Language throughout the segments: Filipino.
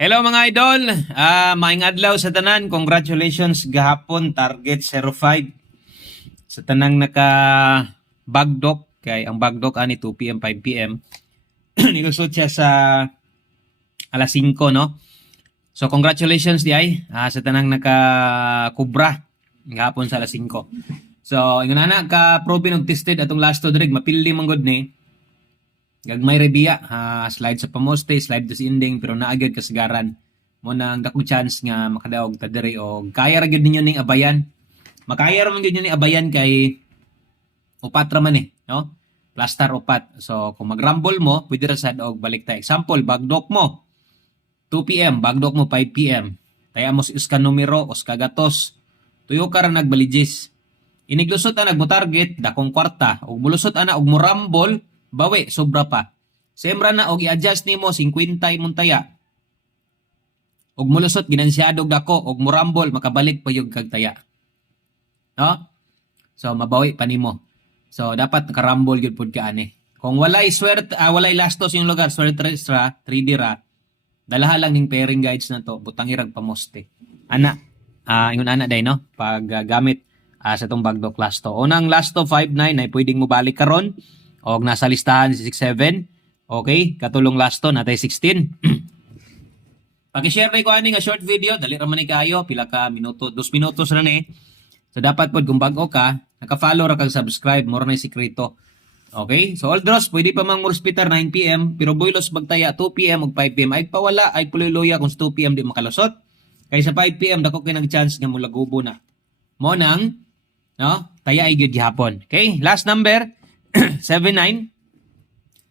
Hello mga idol, maayong adlaw sa tanan. Congratulations gahapon target 05 sa tanang naka bagdok kay ang bagdok ani 2 PM 5 PM. Nilusot siya sa alas 5 no. So congratulations di ay sa tanang naka kubra gahapon sa alas 5. So ingon ana ka proven og tested atong last to drag mapildi man gud ni. Gagmay rebiya, slide sa pamoste, slide sa ending, pero naagad kasagaran. Mo na ang dako chance nga makadaog ta diri o kaya ra gyud ninyo ning abayan. Makaya ra man gyud ni abayan kay upat ra man no? Plaster upat. So kung magrumble mo, pwede ra sad og balik ta. Example, bagdok mo 2 PM, bagdok mo 5 PM. Taya mo si uska numero, uska gatos. Tuyo ka ra nagbaligis. Iniglusot ana nagmo target dakong kwarta ug mulusot ana og mo rumble bawi, sobra pa. Sembra na og i-adjust nimo 50 imong taya. Og mulusot ginansyado dako og murambol makabalik pa yung kag taya. No? So mabawi pa nimo. So dapat nakarambol gyud pud ka ani. Kung walay swerte, walay lastos yung lugar, swerte extra, 3D ra. Dalaha lang ning pairing guides na to, butang irag pamoste. Ana, ingon ana day no, pag gamit sa tong bagdok lasto. Unang lasto 59 ay pwedeng mo balik karon. O nasa listahan si 67. Okay, katulong lasto natay 16. Paki-share ko ani nga short video, dali ra man ni kayo, pila ka minuto, 2 minutos ra ni. So dapat pod kung bago ka, naka-follow ra kag subscribe, mo ra na sikreto. Okay? So all draws pwede pa mang murspitar 9 PM, pero boylos magtaya 2 PM ug 5 PM ay pawala ay puloy-loya kung sa 2 PM di makalusot. Kay sa 5 PM dako kay nag chance nga mulagubo na. Mo nang no, taya ay gyud gihapon. Okay? Last number 79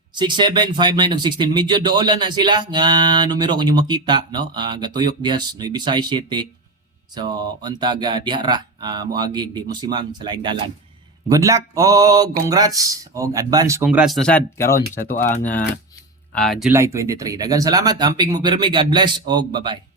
67 59 ug 16 medyo doolan na sila nga numero kung yung makita no gatuyok dias no Bisay 7 so ontaga diha ra moagig di mo simang sa laing dalan. Good luck o congrats o advance congrats na sad karon sa tuang July 23. Dagan salamat amping mo pirmi, God bless og bye-bye.